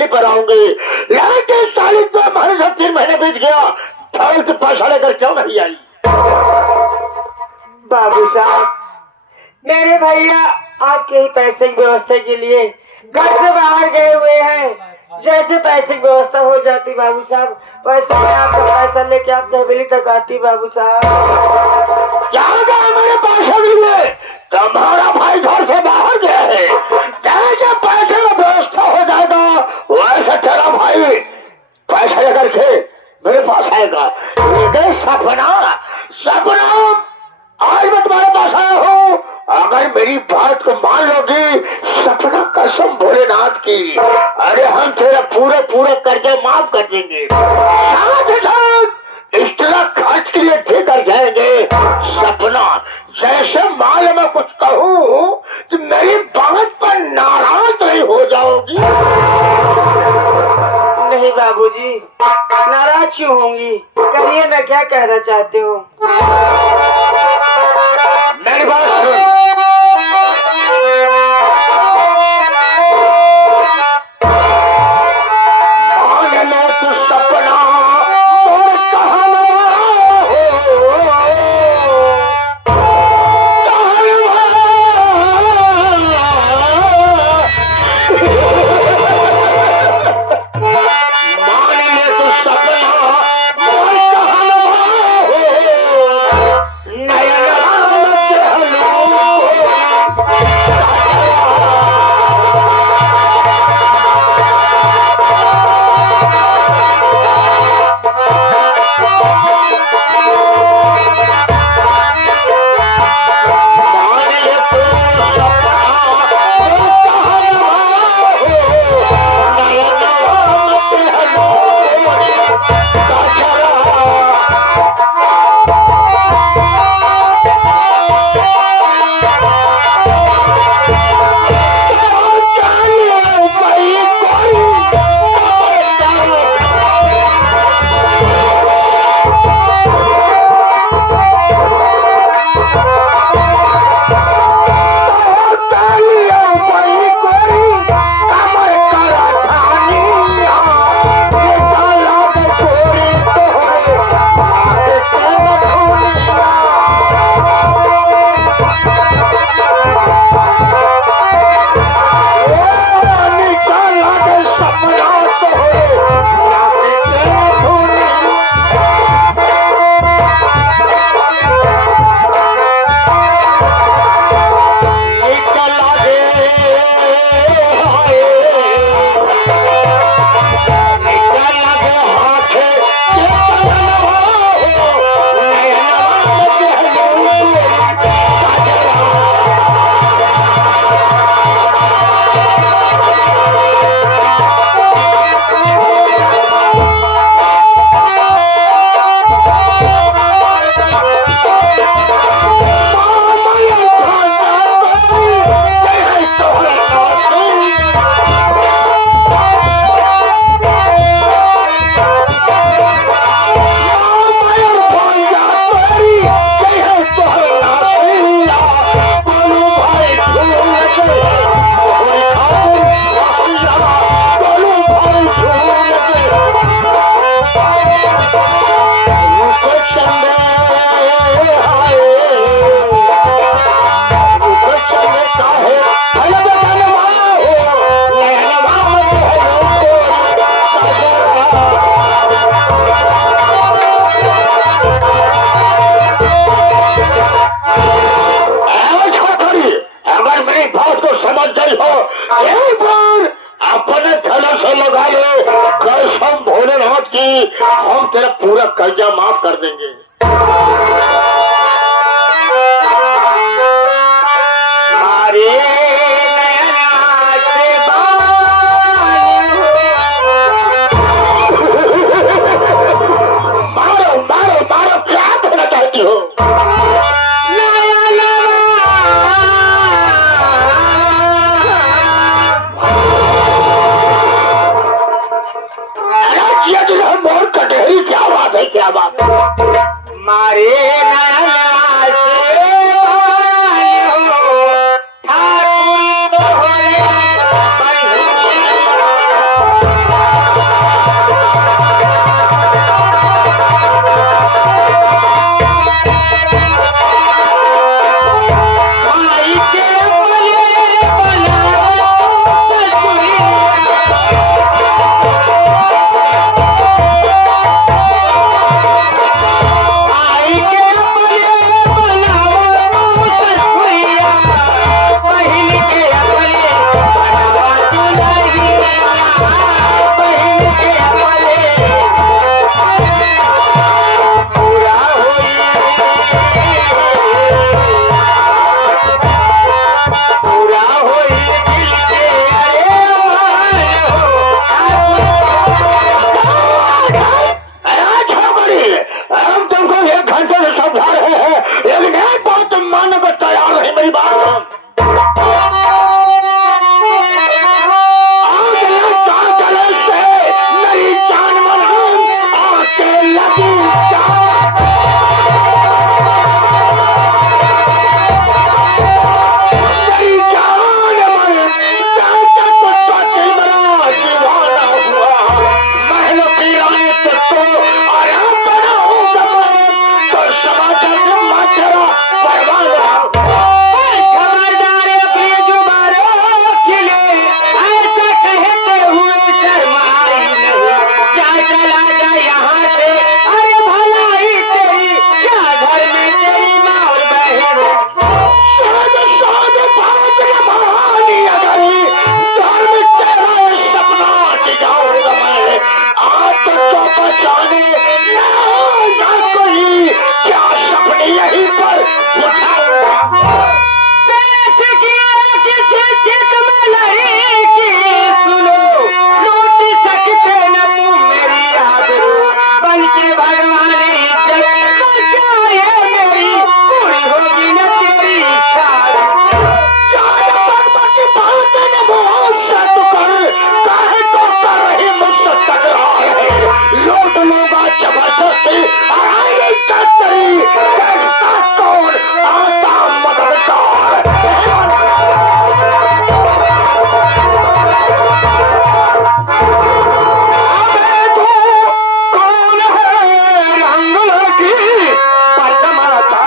हवेली पर आऊंगी। लेकिन साली तो हमारे साथ 3 महीने बीत गया, फालतू पैसा लेकर क्यों नहीं आई? बाबू साहब, मेरे भैया आपके ही पैसे की व्यवस्था के लिए घर से बाहर गए हुए हैं। जैसे पैसे की व्यवस्था हो जाती बाबू साहब, वैसे मैं आपका पैसा लेके आपके हवेली तक आती। बाबू साहब, क्या मेरे पैसे मिले? तुम्हारा भाई घर से बाहर गया है, जैसे पैसे में व्यवस्था हो जाएगा वैसे तेरा भाई पैसा लेकर के मेरे पास आएगा। लेकिन सपना सपना आज मैं तुम्हारे पास आया हूँ, अगर मेरी बात को मान लोगी, सपना कसम भोलेनाथ की, अरे हम तेरा पूरे कर्जे माफ कर देंगे, साथ ही साथ इस तरह खर्च के लिए ठेकर जाएंगे। सपना जैसे माल में कुछ कहूँ तो मेरी बात पर नाराज नहीं हो जाओगी? नहीं बाबूजी, नाराज क्यों होंगी? कहिए ना, क्या कहना चाहते हो? मेरी बात सुन, हम तेरा पूरा कर्जा माफ कर देंगे। मारो मारो मारो, क्या कहना चाहती हो? मोर कटहरी, क्या बात है, क्या बात है? मारे ये चित में नहीं कि सुनो लूट सकते न तुम मेरी आबरू बन के भगवान इज्जत बचाए मेरी पूरी होगी न तेरी इच्छा लूट लूंगा जबरदस्ती और आएगी कस्तरी देखता कौन आता मददगार अबे तू कौन है रंग की पदमाता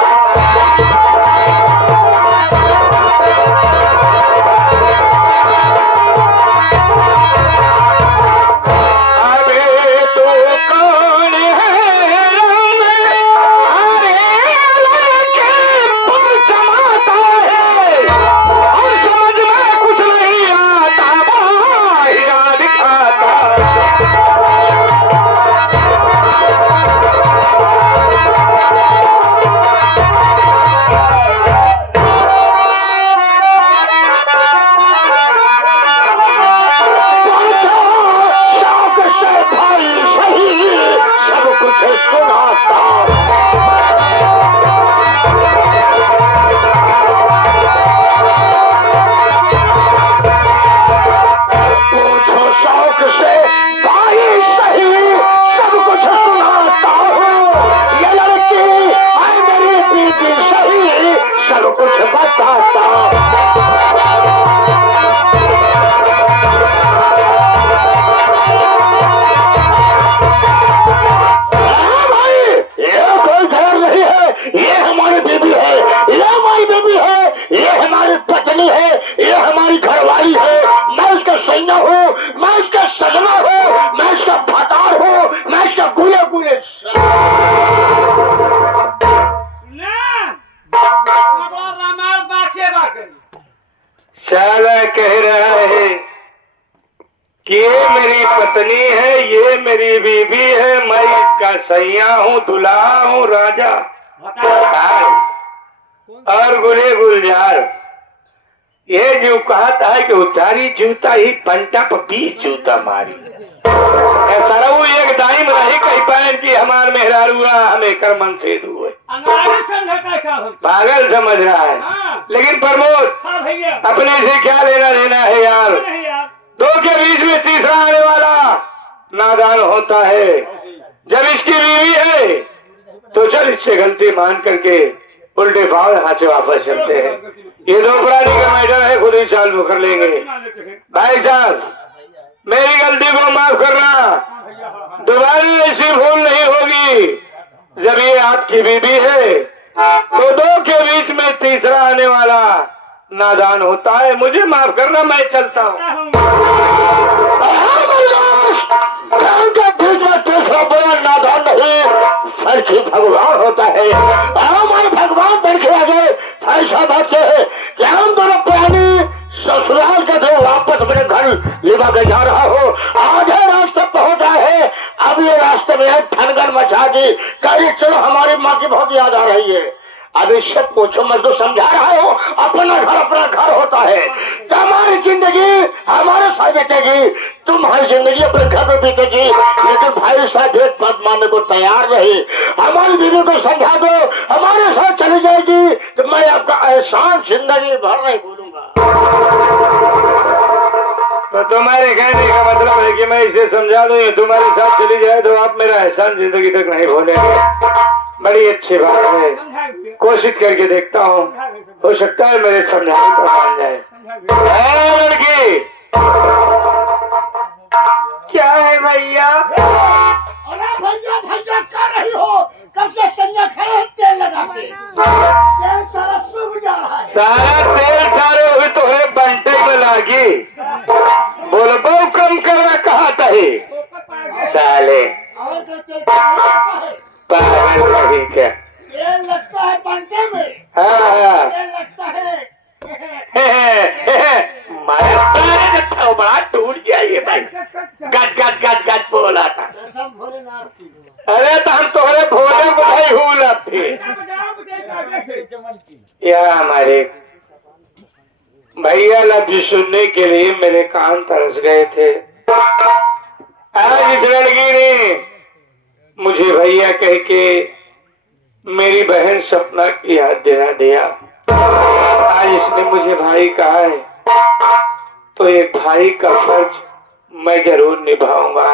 साला कह रहा है कि ये मेरी पत्नी है, ये मेरी बीबी है, मैं इसका सैया हूँ, दुल्हा हूँ, राजा और गुले गुलजार। ये जो कहता है कि उतारी जूता ही पंटा पर 20 जूता मारी सरऊ एक दाइम नहीं कह पाए कि हमार मेहरारुआ हमें कर मन से हुए पागल समझ रहा है। लेकिन प्रमोद अपने से क्या लेना देना है यार। दो के बीच में तीसरा आने वाला नादान होता है। जब इसकी बीवी है तो चल इससे गलती मान करके उल्टे भाव यहाँ से वापस चलते हैं। ये दो प्राणी का मैटर है, खुद ही चाल कर लेंगे। भाई साहब मेरी गलती को माफ करना, दोबारा ऐसी भूल नहीं होगी। जब ये आपकी बीबी है तो दो के बीच में तीसरा आने वाला नादान होता है। मुझे माफ करना, मैं चलता हूँ। बड़ा नादान नहीं, फर्जी भगवान होता है। हमारे भगवान बन के आगे ऐसा बात है कि हम दोनों प्राणी ससुराल के दो वापस अपने घर लिवा के जा रहा हो। आधे रास्ते पहुंचा है, अब ये रास्ते में ठनगन मचा दी। कहीं चलो हमारी माँ की बहुत याद आ रही है। अब इससे पूछो, मैं तो समझा रहा हूँ अपना घर होता है। तुम्हारी जिंदगी हमारे साथ बीतेगी, तुम्हारी जिंदगी अपने घर में बीतेगी। लेकिन भाई साहब एक बात मानने को तैयार रही, हमारी बीवी को समझा दो, हमारे साथ चली जाएगी तो मैं आपका एहसान जिंदगी भर नहीं भूलूंगा। तो तुम्हारे कहने का मतलब है कि मैं इसे समझा दूं, तुम्हारे साथ चली जाए तो आप मेरा एहसान जिंदगी तक नहीं भूलेंगे। बड़ी अच्छी बात है, कोशिश करके देखता हूँ, हो सकता है मेरे समझाने को मान जाए। लड़की क्या है भैया? अरे भैया भैया कर रही हो, कब से संजय खड़े तेल लगा के, तेल सारा सूख जा रहा है। सारा तेल सारे हुए तो है बंटे में लागी, बोलबो कम करना कहा था साले और तो तेल है, पागल नहीं क्या? तेल लगता है बंटे में। हाँ तेल लगता है तो बड़ा टूट गया ये भाई, गट गट गट गट बोला था। भोलेनाथ की। अरे तो हम तोहरे भोले बुधाई हुआ थे। यह हमारे भैया लफ्ज सुनने के लिए मेरे कान तरस गए थे। आज इस लड़की ने मुझे भैया कह के मेरी बहन सपना की याद दिला दिया। आज इसने मुझे भाई कहा है तो एक भाई का फर्ज मैं जरूर निभाऊंगा।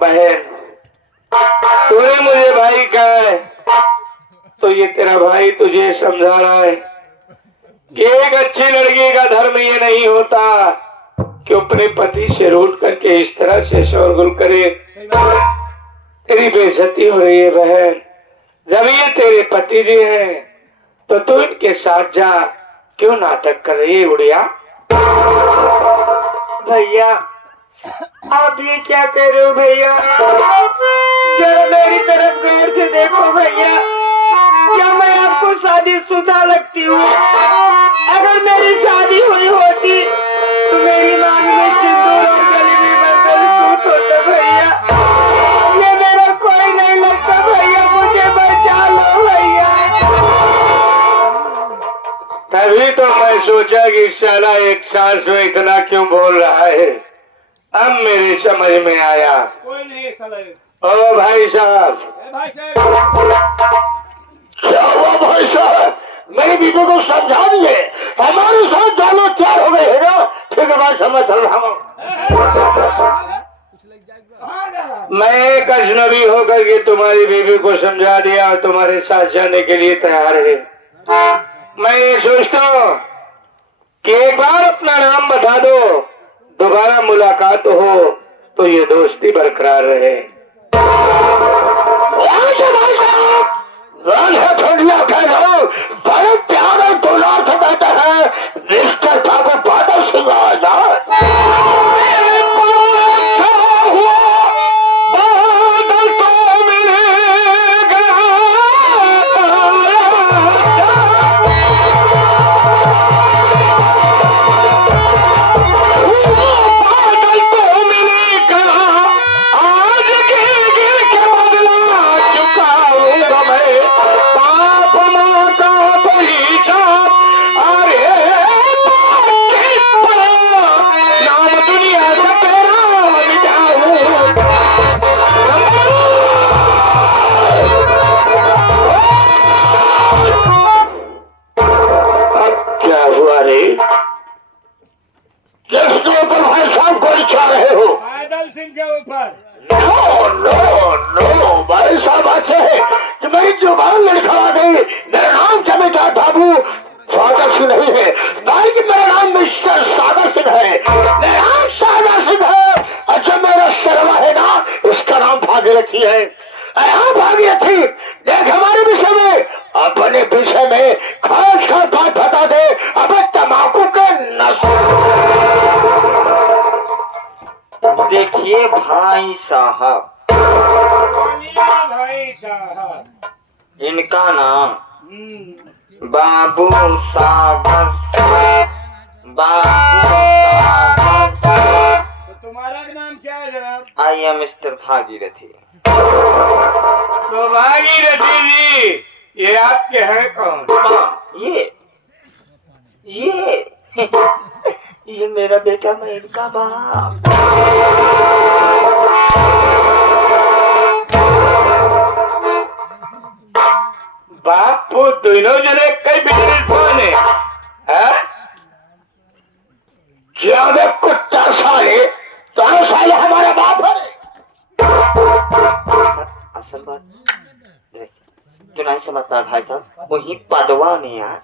बहन, तूने मुझे भाई कहा है तो ये तेरा भाई तुझे समझा रहा है कि एक अच्छी लड़की का धर्म ये नहीं होता कि अपने पति से रूठ करके इस तरह से शोरगुल करे। तेरी बेइज्जती हो रही है बहन। जब ये तेरे पति जी हैं तो तू इनके साथ जा, क्यों नाटक कर रही है बुढ़िया? भैया आप ये क्या कह रहे हो भैया? जरा मेरी तरफ गौर से देखो भैया। क्या मैं आपको शादीशुदा लगती हूँ? अगर मेरी शादी हुई होती तो मेरी मांग में सिंदूर और गले में मंगलसूत्र होता भैया। ये मेरा कोई नहीं लगता भैया, मुझे बचा लो भैया। तभी तो मैं सोचा कि साला एक सांस में इतना क्यों बोल रहा है। अब मेरी समझ में आया। कोई नहीं साला। ओ भाई साहब, भाई साहब क्या हुआ भाई साहब? मेरी बीबी को समझा दिए, हमारे साथ जाना तैयार हो गए है ना? ठीक है भाई साहब, मैं चल रहा हूँ। मैं एक अजनबी होकर के तुम्हारी बीबी को समझा दिया और तुम्हारे साथ जाने के लिए तैयार है। मैं ये सोचता हूँ कि एक बार अपना नाम बता दो, दोबारा मुलाकात हो तो ये दोस्ती बरकरार रहे। ठंडिया कह रहा बड़े प्यार और दुलार से कहते हैं रिश्ते बाबू बादल सिंह आजाद। बादल तो मिलेगा, बादल तो मिलेगा, आज गिर गिर के बदला चुकाऊंगा मैं बाप माँ का परिचय। अरे नाम दुनिया से तेरा मिटाऊं। अब क्या हुआ रे? किसके ऊपर भाई साहब गोली चला रहे हो? बादल सिंह के ऊपर। नो नो नो भाई साहब, अच्छे है कि मेरी जुबान लड़खड़ा गई। मेरा नाम जमींदार बाबू सागर सिंह नहीं है, बल्कि मेरा नाम मिस्टर सागर सिंह है। मेरा नाम सागर सिंह है। अच्छा, मेरा सरवा है ना, उसका नाम भागीरथी है। हाँ भागीरथी, देख हमारे विषय में, अपने विषय में खास खास बात बता दे। अब तम्बाकू के नशे। देखिए भाई साहब, भाई साहब, इनका नाम बाबू सागर, बाबू सागर। तो तुम्हारा नाम क्या है जनाब? I am mister Bhagirathi. तो भागीरथी जी, ये आपके हैं कौन? ये मेरा बेटा, मैं इनका बाप। बाप वो दोनों जने कई बिजनेस मैन है। क्या वे कुत्ता साले, तो साले हमारा बाप है। असल बात देख, तू नहीं समझता भाई साहब, वही पदवा में यार।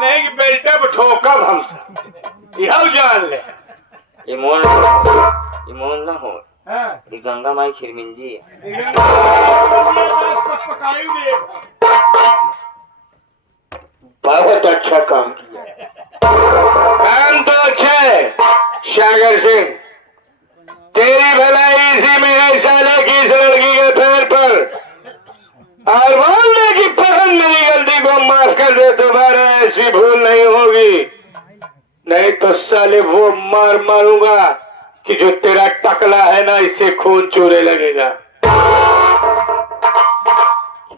नहीं कि बेल्टे पर ठोका हमसे, यह जान ले। इमोन ना हो, ये गंगा माई खिरमिंजी है। बहुत अच्छा काम किया। काम तो अच्छा है सागर सिंह, तेरी भलाई इसी में है साले की इस लड़की के पैर पर। और बोलने की पहन मेरी गलती को माफ कर दे, दोबारा ऐसी भूल नहीं होगी। नहीं तो साले वो मार मारूंगा कि जो तेरा टकला है ना, इससे खून चूरे लगेगा।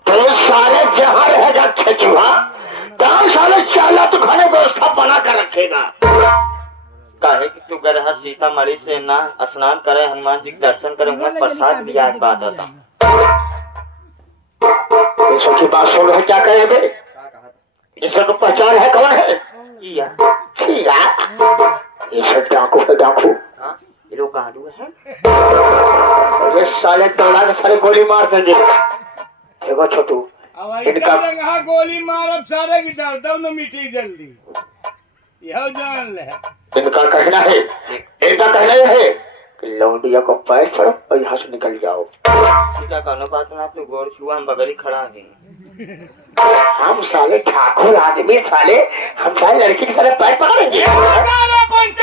तो साले जहाँ रहेगा छछुआ, क्या साले चाला तो खाने व्यवस्था बना कर रखेगा। काहे कि तू गरहा सीतामढ़ी से ना स्नान करे, हनुमान जी के दर्शन करे, वहाँ प्रसाद लिया बात होता। ये सच्ची बात सुन है, क्या करे बे? इसे तो पहचान है, कौन है? किया खीरा। ये सब डाकू है, डाकू। हाँ, ये लोग गाड़ू है। ये साले दौड़ा के सारे गोली मार देंगे। देखो छोटू, इनका गोली मारब सारे की दर्द न मिटी जल्दी, यह जान ले। इनका कहना है, इनका कहना यह है कि लौंडिया को पैर चढ़ो और यहाँ से निकल जाओ। सीधा कहना बात ना, तू गोड़ छुआ हम बगल ही खड़ा हैं। हम साले ठाकुर आदमी साले, हम साले लड़की के साले पैर पकड़ेंगे। सारा पंच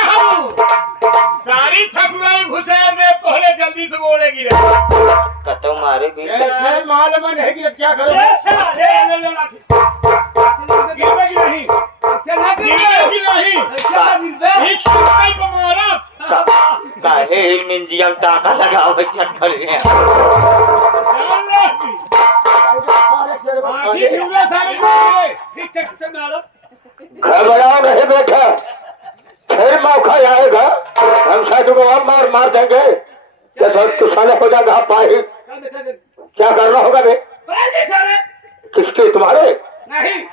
सारी ठकुराई घुसे में पहले जल्दी से गोड़े गिरे। कतो मारे भी ऐसे माल में नहीं गिरे, क्या करो? गिरबे की नहीं, गिरबे की नहीं, काहे मिंजियम टाका लगाओ चक्कर में। घबराओ नहीं बेटा, फिर मौका आएगा, हम साधु को अब मार देंगे। तू साले हो जाएगा पाही। क्या करना होगा बे? किसके, तुम्हारे? नहीं।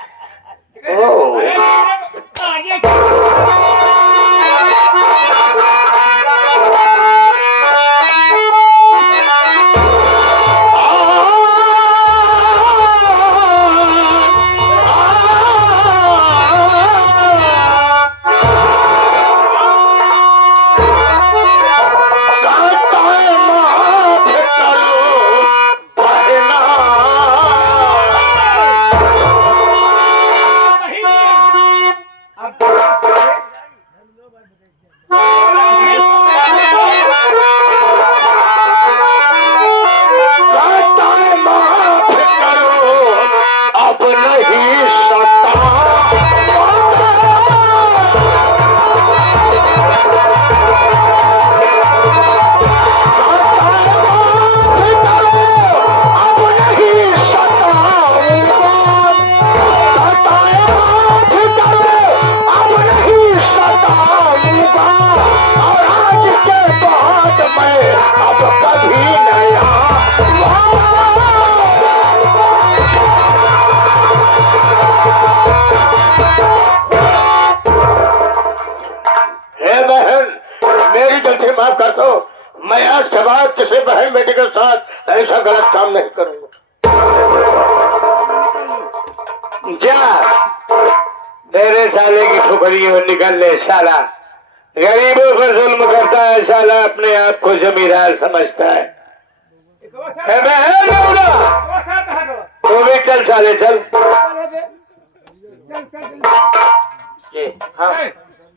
माफ कर दो, मैं आज के बाद किसी बहन बेटी के साथ ऐसा गलत काम नहीं करूंगा। जा मेरे साले की ठुकरी में निकल ले साला, गरीबों पर जुल्म करता है साला, अपने आप को जमींदार समझता है। तू भी चल साले, चल।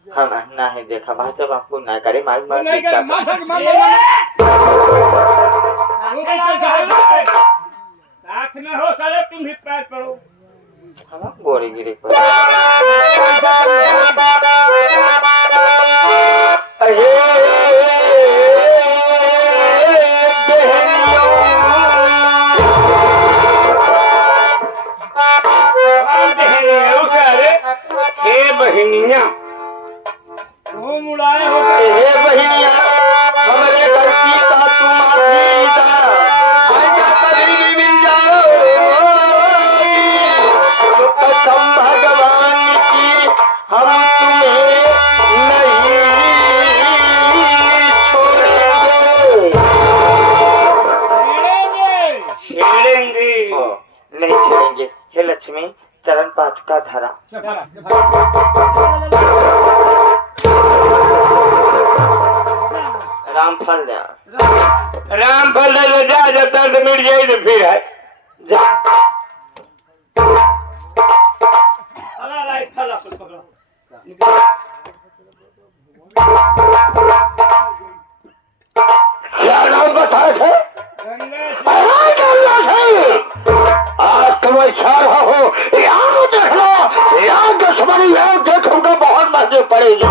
हाँ ना है देखा भाई, जब आपको ना करे मार मार नहीं करे मार साथ में हो साले, तुम भी पैर पड़ो। हम गोरी गिरे पर बहनिया वो मुड़ाए होते हे बहनिया, हमरे गलती का तुम माफी दा, आजा कभी भी मिल जाओगी, तो कसम भगवान की हम तुम्हें नहीं छोड़ेंगे। नहीं छेड़ेंगे। हे लक्ष्मी, चरण पादुका धरा। रामफल दे, रामफल दे, जा जाता तो मिट जाए तो फिर है जा। क्या नाम बताए थे? आज तुम इच्छा रहा हो, यहाँ देखना, यहाँ दुश्मनी है, देखूंगा बहुत मजे पड़ेगी।